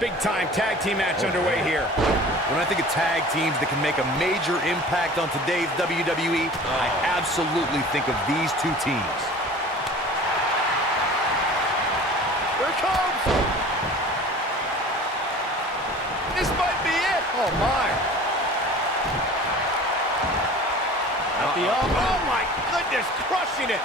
Big-time tag team match underway here. When I think of tag teams that can make a major impact on today's WWE, I absolutely think of these two teams. Here it comes! This might be it! Oh, my. Oh, my goodness, crushing it!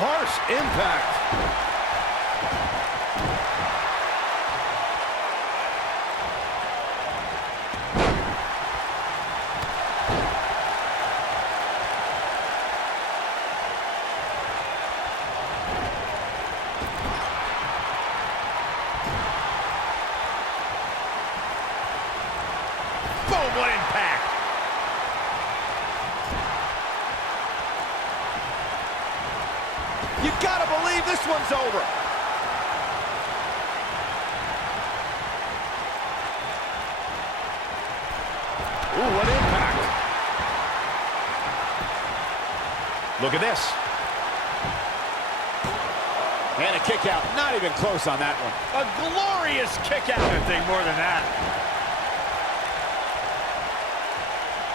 Harsh impact. Boom, what impact. You gotta believe this one's over. Ooh, what impact. Look at this. And a kick out. Not even close on that one. A glorious kick out. I think more than that.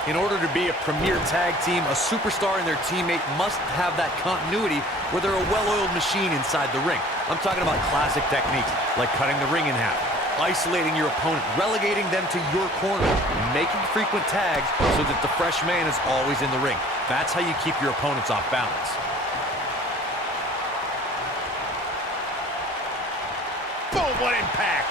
In order to be a premier tag team, a superstar and their teammate must have that continuity where they're a well-oiled machine inside the ring. I'm talking about classic techniques, like cutting the ring in half, isolating your opponent, relegating them to your corner, making frequent tags so that the fresh man is always in the ring. That's how you keep your opponents off balance. Boom, what impact!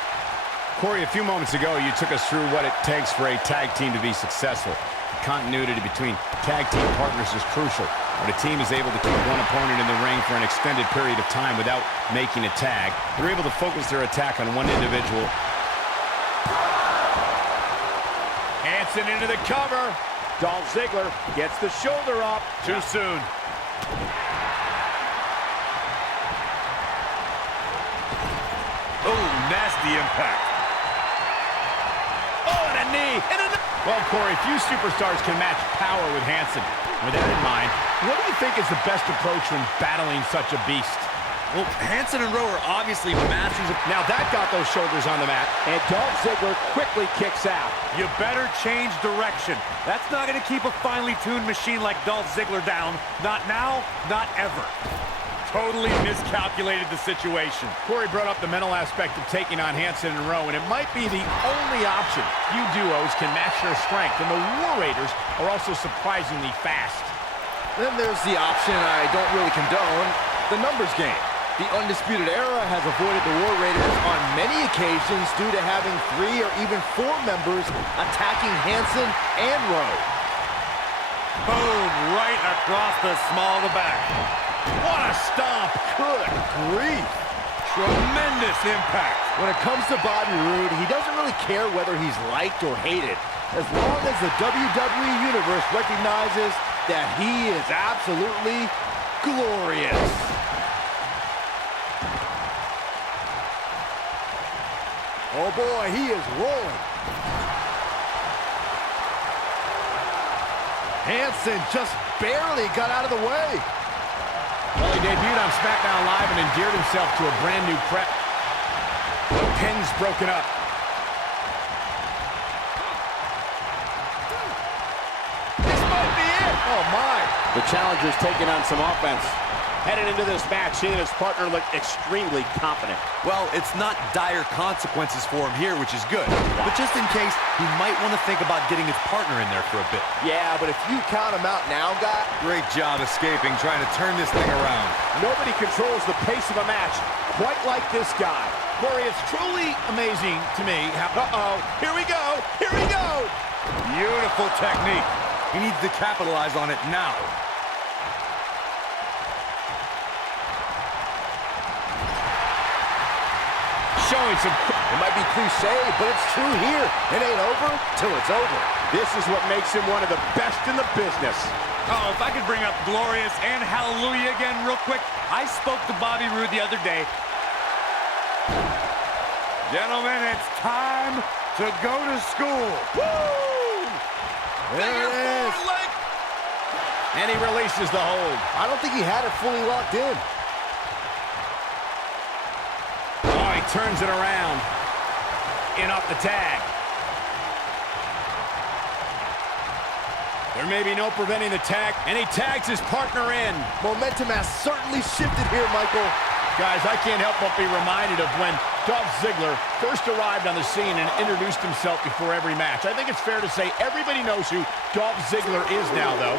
Corey, a few moments ago, you took us through what it takes for a tag team to be successful. Continuity between tag team partners is crucial. When a team is able to keep one opponent in the ring for an extended period of time without making a tag, they're able to focus their attack on one individual. Hansen into the cover. Dolph Ziggler gets the shoulder up. Too soon. Oh, nasty impact. Oh, and a knee. And a Well, Corey, few superstars can match power with Hansen. With that in mind, what do you think is the best approach when battling such a beast? Well, Hansen and Roode are obviously masters of... Now that got those shoulders on the mat. And Dolph Ziggler quickly kicks out. You better change direction. That's not going to keep a finely tuned machine like Dolph Ziggler down. Not now, not ever. Totally miscalculated the situation. Corey brought up the mental aspect of taking on Hansen and Roode, and it might be the only option. Few duos can match their strength, and the War Raiders are also surprisingly fast. Then there's the option I don't really condone, the numbers game. The Undisputed Era has avoided the War Raiders on many occasions due to having 3 or even 4 members attacking Hansen and Roode. Boom, right across the small of the back. What a stomp! Good grief! Tremendous impact. When it comes to Bobby Roode, he doesn't really care whether he's liked or hated, as long as the WWE Universe recognizes that he is absolutely glorious. Oh boy, he is rolling. Hansen just barely got out of the way. Well, he debuted on SmackDown Live and endeared himself to a brand new crowd. The pin's broken up. This might be it. Oh, my. The challenger's taking on some offense. Headed into this match, he and his partner look extremely confident. Well, it's not dire consequences for him here, which is good. But just in case, he might want to think about getting his partner in there for a bit. Yeah, but if you count him out now, guy... Great job escaping, trying to turn this thing around. Nobody controls the pace of a match quite like this guy. Corey, it's truly amazing to me how... Uh-oh, here we go, here we go! Beautiful technique. He needs to capitalize on it now. Showing some... It might be cliche, but it's true here. It ain't over till it's over. This is what makes him one of the best in the business. Oh, if I could bring up glorious and hallelujah again real quick. I spoke to Bobby Roode the other day. Gentlemen, it's time to go to school. Woo! There it is. And he releases the hold. I don't think he had it fully locked in. Oh, he turns it around. In off the tag. There may be no preventing the tag, and he tags his partner in. Momentum has certainly shifted here, Michael. Guys, I can't help but be reminded of when Dolph Ziggler first arrived on the scene and introduced himself before every match. I think it's fair to say everybody knows who Dolph Ziggler is now, though.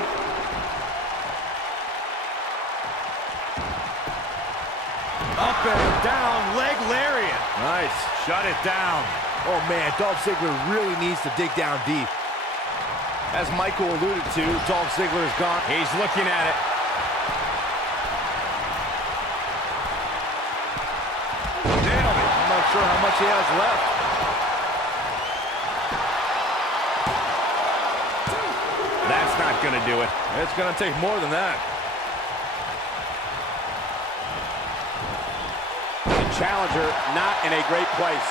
Up and down, leg lariat. Nice. Shut it down. Oh, man, Dolph Ziggler really needs to dig down deep. As Michael alluded to, Dolph Ziggler is gone. He's looking at it. Nailed it. I'm not sure how much he has left. That's not going to do it. It's going to take more than that. The challenger not in a great place.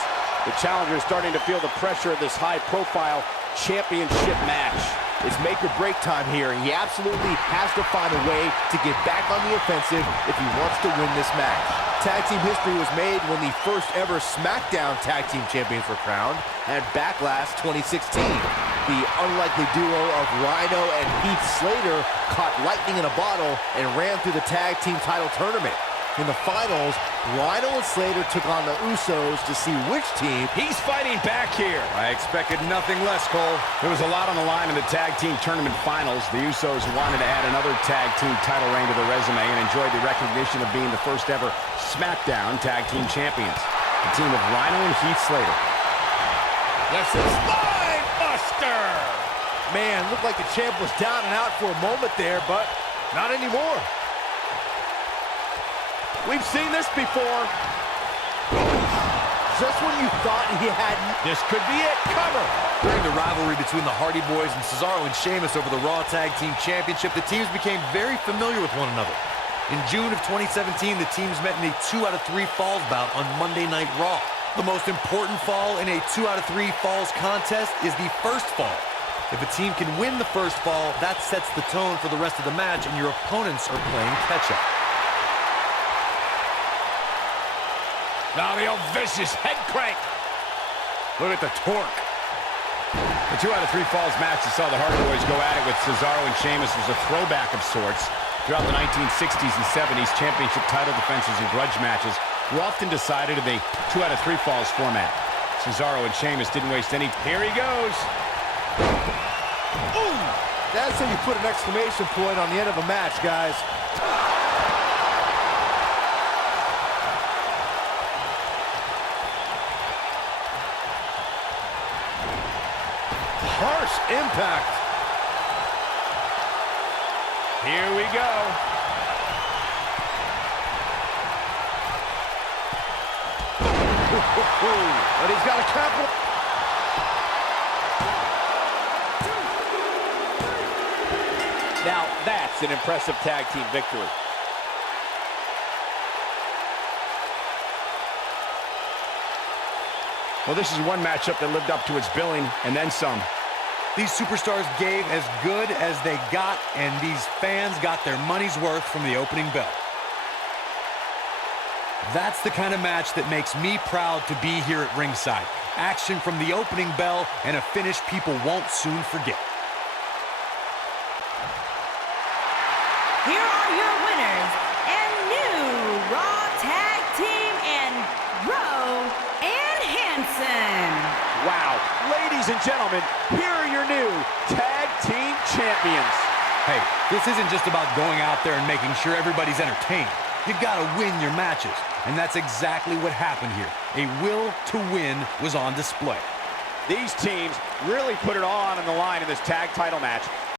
The challenger is starting to feel the pressure of this high-profile championship match. It's make or break time here, and he absolutely has to find a way to get back on the offensive if he wants to win this match. Tag team history was made when the first ever SmackDown Tag Team Champions were crowned at Backlash 2016. The unlikely duo of Rhino and Heath Slater caught lightning in a bottle and ran through the tag team title tournament. In the finals, Rhino and Slater took on the Usos to see which team. He's fighting back here. I expected nothing less, Cole. There was a lot on the line in the tag team tournament finals. The Usos wanted to add another tag team title reign to their resume and enjoyed the recognition of being the first ever SmackDown Tag Team Champions. The team of Rhino and Heath Slater. That's a spine buster! Man, looked like the champ was down and out for a moment there, but not anymore. We've seen this before. Just when you thought he had... This could be it. Cover. During the rivalry between the Hardy Boys and Cesaro and Sheamus over the Raw Tag Team Championship, the teams became very familiar with one another. In June of 2017, the teams met in a 2 out of 3 falls bout on Monday Night Raw. The most important fall in a 2 out of 3 falls contest is the first fall. If a team can win the first fall, that sets the tone for the rest of the match, and your opponents are playing catch-up. Now the old vicious head crank. Look at the torque. The 2 out of 3 falls match that saw the Hardy Boys go at it with Cesaro and Sheamus was a throwback of sorts. Throughout the 1960s and 70s, championship title defenses and grudge matches were often decided in a 2 out of 3 falls format. Cesaro and Sheamus didn't waste any. Here he goes. Ooh! That's how you put an exclamation point on the end of a match, guys. Harsh impact. Here we go. But he's got a capital. Now that's an impressive tag team victory. Well, this is one matchup that lived up to its billing and then some. These superstars gave as good as they got, and these fans got their money's worth from the opening bell. That's the kind of match that makes me proud to be here at ringside. Action from the opening bell and a finish people won't soon forget. Here are your winners and new Raw Tag Team and Roode and Hanson. Wow. Ladies and gentlemen, here are your new tag team champions. Hey, this isn't just about going out there and making sure everybody's entertained. You've got to win your matches, and that's exactly what happened here. A will to win was on display. These teams really put it all on the line in this tag title match,